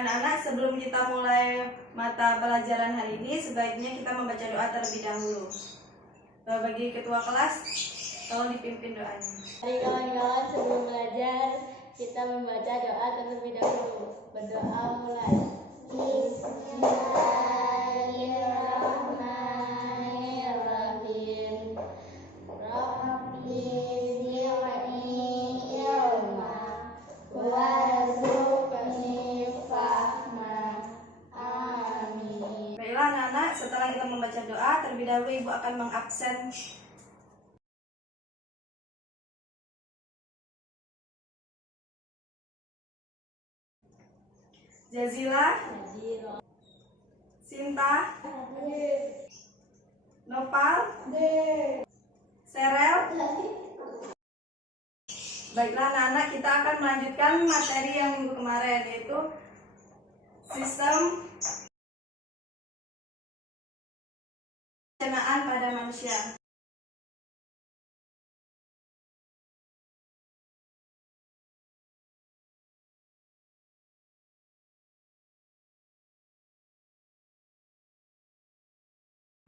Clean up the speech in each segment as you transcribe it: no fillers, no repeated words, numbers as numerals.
anak-anak, sebelum kita mulai mata pelajaran hari ini, sebaiknya kita membaca doa terlebih dahulu. Bagi ketua kelas, tolong dipimpin doanya. Mari kawan-kawan, sebelum belajar, kita membaca doa terlebih dahulu. Berdoa mulai. Bismillahirrahmanirrahim. Rabbi zidni ilma warzuqni fahma. Amin. Baiklah anak-anak, setelah kita membaca doa, terlebih dahulu Ibu akan mengabsen Jazila, Sinta, Nopal, Serel. Baiklah anak-anak, kita akan melanjutkan materi yang minggu kemarin, yaitu sistem pencernaan pada manusia.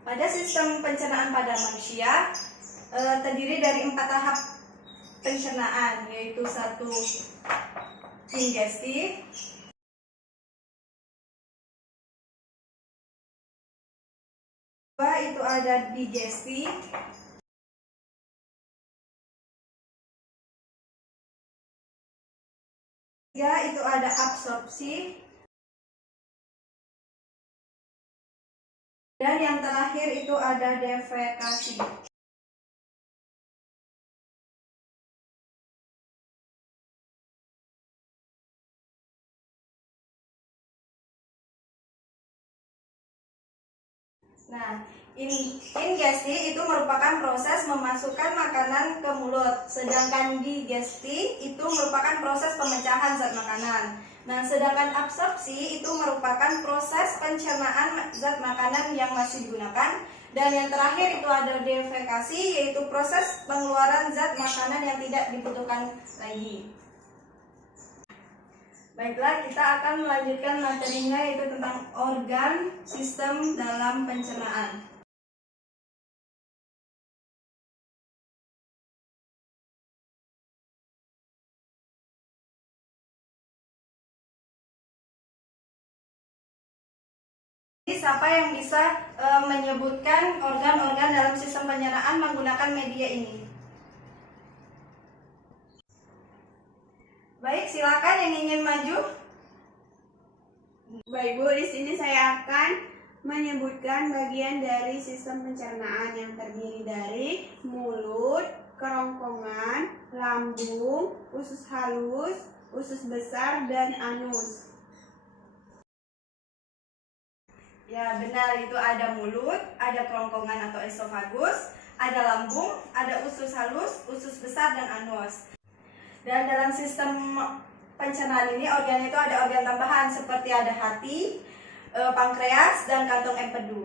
Pada sistem pencernaan pada manusia terdiri dari 4 tahap pencernaan, yaitu 1 ingestif, 2 itu ada digestif, 3 itu ada absorpsi, dan yang terakhir itu ada defekasi. Nah, ingesti itu merupakan proses memasukkan makanan ke mulut, sedangkan digesti itu merupakan proses pemecahan zat makanan. Nah, sedangkan absorpsi itu merupakan proses pencernaan zat makanan yang masih digunakan. Dan yang terakhir itu ada defekasi, yaitu proses pengeluaran zat makanan yang tidak dibutuhkan lagi. Baiklah, kita akan melanjutkan materinya, yaitu tentang organ sistem dalam pencernaan. Siapa yang bisa menyebutkan organ-organ dalam sistem pencernaan menggunakan media ini? Baik, silakan yang ingin maju. Baik Bu, di sini saya akan menyebutkan bagian dari sistem pencernaan yang terdiri dari mulut, kerongkongan, lambung, usus halus, usus besar, dan anus. Ya, benar, itu ada mulut, ada kerongkongan atau esofagus, ada lambung, ada usus halus, usus besar, dan anus. Dan dalam sistem pencernaan ini, organ itu ada organ tambahan seperti ada hati, pankreas, dan kantong empedu.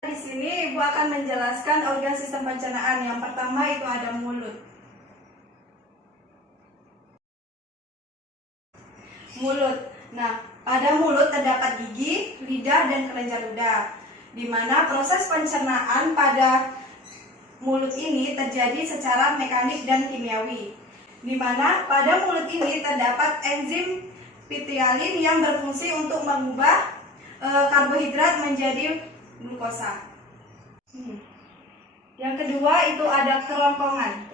Di sini Ibu akan menjelaskan organ sistem pencernaan. Yang pertama itu ada mulut. Mulut. Nah, pada mulut terdapat gigi, lidah, dan kelenjar ludah, di mana proses pencernaan pada mulut ini terjadi secara mekanik dan kimiawi, di mana pada mulut ini terdapat enzim ptyalin yang berfungsi untuk mengubah karbohidrat menjadi glukosa. Yang kedua itu ada kerongkongan.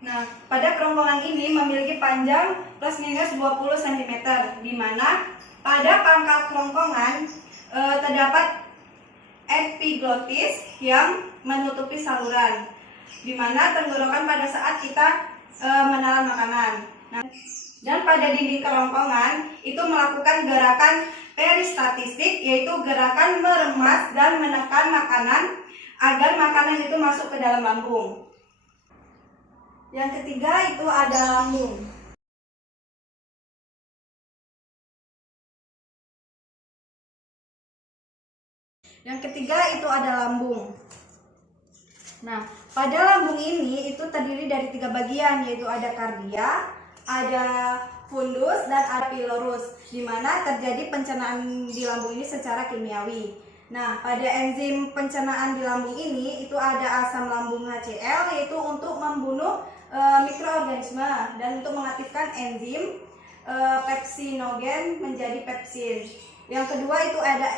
Nah, pada kerongkongan ini memiliki panjang plus minus 20 cm, di mana pada pangkal kerongkongan terdapat epiglotis yang menutupi saluran, di mana tenggorokan pada saat kita menelan makanan. Nah, dan pada dinding kerongkongan itu melakukan gerakan peristatistik, yaitu gerakan meremas dan menekan makanan agar makanan itu masuk ke dalam lambung. Yang ketiga itu ada lambung. Yang ketiga itu ada lambung. Nah, pada lambung ini itu terdiri dari 3 bagian, yaitu ada kardia, ada fundus, dan ada pylorus, di mana terjadi pencernaan di lambung ini secara kimiawi. Nah, pada enzim pencernaan di lambung ini itu ada asam lambung HCl, yaitu untuk membunuh mikroorganisme dan untuk mengaktifkan enzim pepsinogen menjadi pepsin. Yang kedua itu ada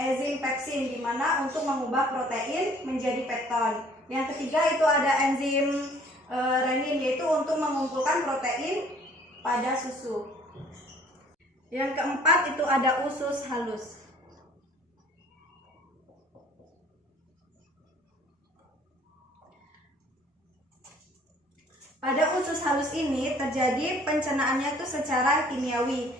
enzim pepsin, di mana untuk mengubah protein menjadi pepton. Yang ketiga itu ada enzim renin, yaitu untuk mengumpulkan protein pada susu. Yang keempat itu ada usus halus. Pada usus halus ini terjadi pencernaannya itu secara kimiawi.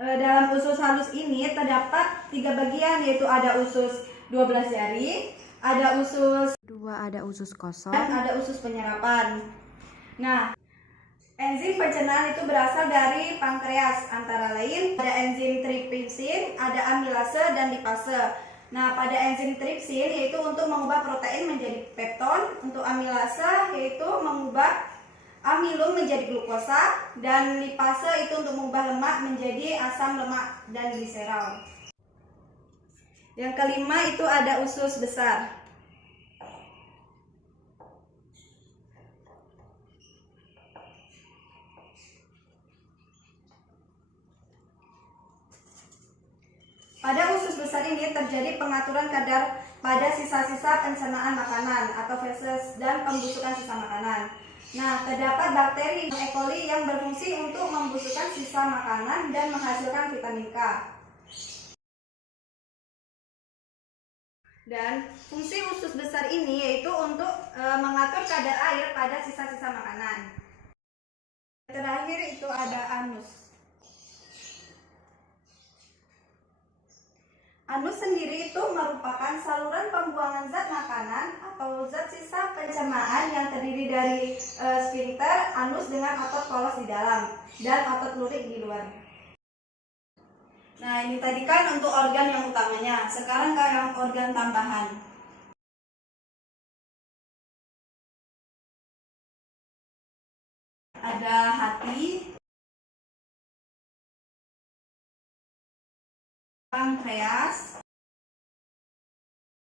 Dalam usus halus ini terdapat 3 bagian, yaitu ada usus 12 jari, ada usus 2, ada usus kosong, dan ada usus penyerapan. Nah, enzim pencernaan itu berasal dari pankreas, antara lain ada enzim tripsin, ada amilase dan lipase. Nah, pada enzim tripsin yaitu untuk mengubah protein menjadi pepton, untuk amilase yaitu mengubah amilum menjadi glukosa, dan lipase itu untuk mengubah lemak menjadi asam lemak dan gliserol. Yang kelima itu ada usus besar. Pada usus besar ini terjadi pengaturan kadar pada sisa-sisa pencernaan makanan atau feses dan pembusukan sisa makanan. Nah, terdapat bakteri E. coli yang berfungsi untuk membusukkan sisa makanan dan menghasilkan vitamin K. Dan fungsi usus besar ini yaitu untuk mengatur kadar air pada sisa-sisa makanan. Terakhir itu ada anus. Anus sendiri itu merupakan saluran pembuangan zat makanan atau zat sisa pencernaan yang terdiri dari sfinkter, anus dengan otot polos di dalam dan otot lurik di luar. Nah, ini tadi kan untuk organ yang utamanya. Sekarang ke yang organ tambahan. Ada hati, pankreas,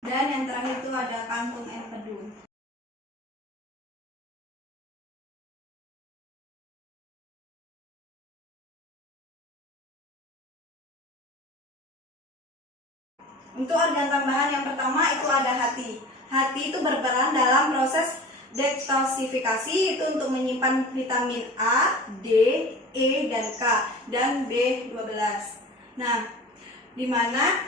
dan yang terakhir itu ada kantung empedu. Untuk organ tambahan yang pertama itu ada hati. Hati itu berperan dalam proses detoksifikasi, itu untuk menyimpan vitamin A, D, E, dan K, dan B12. Nah, di mana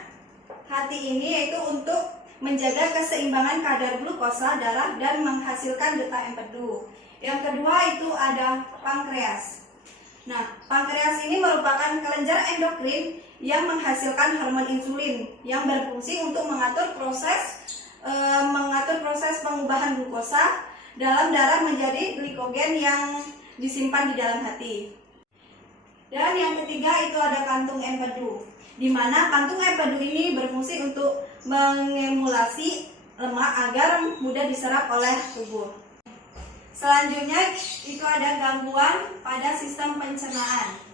hati ini yaitu untuk menjaga keseimbangan kadar glukosa darah dan menghasilkan detak empedu. Yang kedua itu ada pankreas. Nah, pankreas ini merupakan kelenjar endokrin yang menghasilkan hormon insulin yang berfungsi untuk mengatur proses pengubahan glukosa dalam darah menjadi glikogen yang disimpan di dalam hati. Dan yang ketiga itu ada kantung empedu, di mana kantung empedu ini berfungsi untuk mengemulasi lemak agar mudah diserap oleh tubuh. Selanjutnya itu ada gangguan pada sistem pencernaan.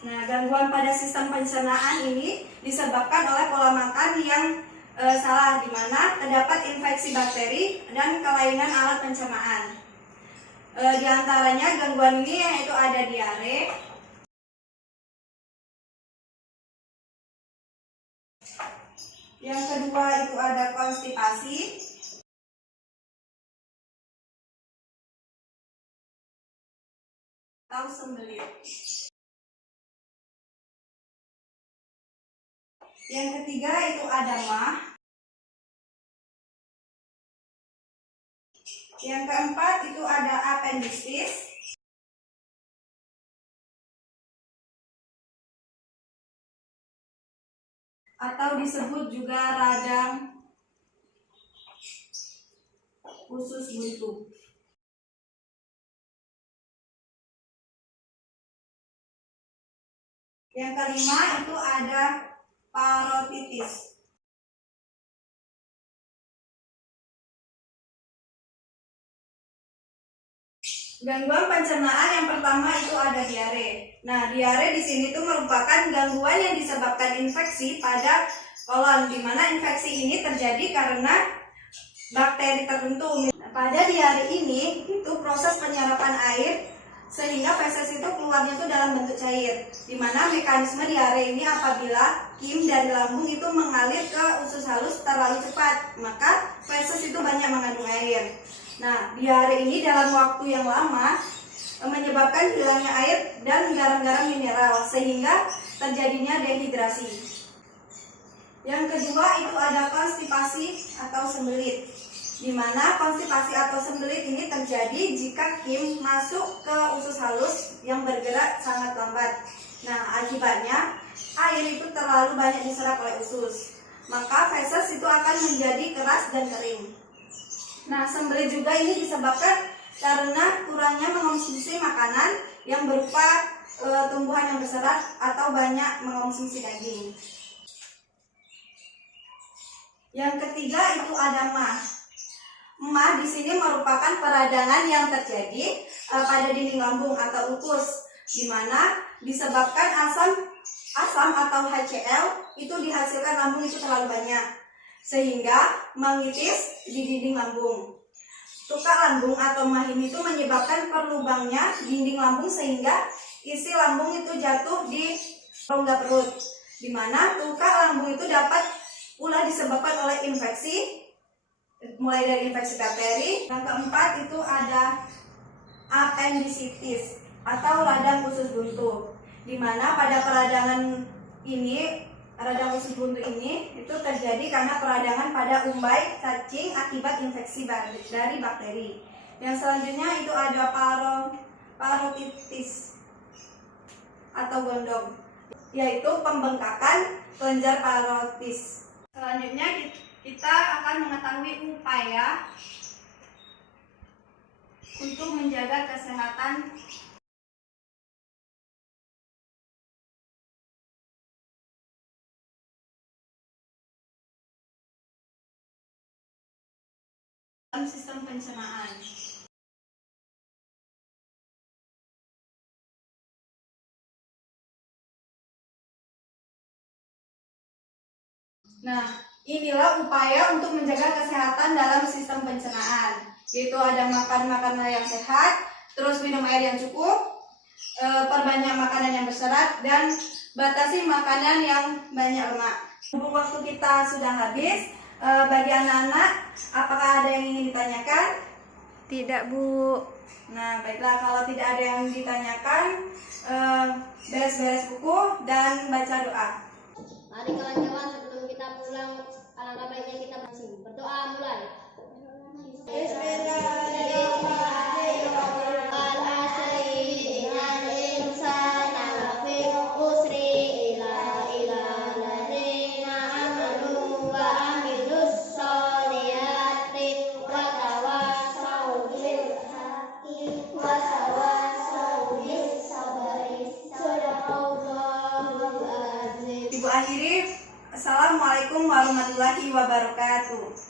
Nah, gangguan pada sistem pencernaan ini disebabkan oleh pola makan yang salah, di mana terdapat infeksi bakteri dan kelainan alat pencernaan. Di antaranya gangguan ini yaitu ada diare, yang kedua itu ada konstipasi, atau sembelit. Yang ketiga itu ada mah. Yang keempat itu ada appendicitis. Atau disebut juga radang usus buntu. Yang kelima itu ada parotitis. Gangguan pencernaan yang pertama itu ada diare. Nah, diare di sini tuh merupakan gangguan yang disebabkan infeksi pada kolon, di mana infeksi ini terjadi karena bakteri tertentu. Pada diare ini itu proses penyerapan air sehingga feses itu keluarnya itu dalam bentuk cair. Di mana mekanisme diare ini apabila kim dari lambung itu mengalir ke usus halus terlalu cepat, maka feses itu banyak mengandung air. Nah, diare ini dalam waktu yang lama menyebabkan hilangnya air dan garam-garam mineral sehingga terjadinya dehidrasi. Yang kedua itu ada konstipasi atau sembelit, di mana konstipasi atau sembelit ini terjadi jika kim masuk ke usus halus yang bergerak sangat lambat. Nah, akibatnya air itu terlalu banyak diserap oleh usus, maka feses itu akan menjadi keras dan kering. Nah, sembelit juga ini disebabkan karena kurangnya mengonsumsi makanan yang berupa tumbuhan yang berserat atau banyak mengonsumsi daging. Yang ketiga itu ada MAH. MAH di sini merupakan peradangan yang terjadi pada dinding lambung atau ukus, di mana disebabkan asam atau HCl itu dihasilkan lambung itu terlalu banyak, sehingga mengitis di dinding lambung. Tukak lambung atau MAH ini itu menyebabkan perlubangnya dinding lambung sehingga isi lambung itu jatuh di rongga perut, di mana tukak lambung itu dapat pula disebabkan oleh infeksi, mulai dari infeksi bakteri. Yang keempat itu ada apendisitis atau radang usus buntu, di mana pada peradangan ini, radang usus buntu ini itu terjadi karena peradangan pada umbai cacing akibat infeksi dari bakteri. Yang selanjutnya itu ada parotitis atau gondong, yaitu pembengkakan kelenjar parotis. Selanjutnya kita akan mengetahui upaya untuk menjaga kesehatan dalam sistem pencernaan. Nah, inilah upaya untuk menjaga kesehatan dalam sistem pencernaan, yaitu ada makan makanan yang sehat, terus minum air yang cukup, perbanyak makanan yang berserat, dan batasi makanan yang banyak lemak. Waktu kita sudah habis. Bagi anak-anak, apakah ada yang ingin ditanyakan? Tidak, Bu. Nah, baiklah, kalau tidak ada yang ditanyakan, beres-beres buku dan baca doa. Mari kawan-kawan, sebelum kita pulang, alangkah baiknya kita berdoa. Mulai. Ibu akhiri, Assalamualaikum warahmatullahi wabarakatuh.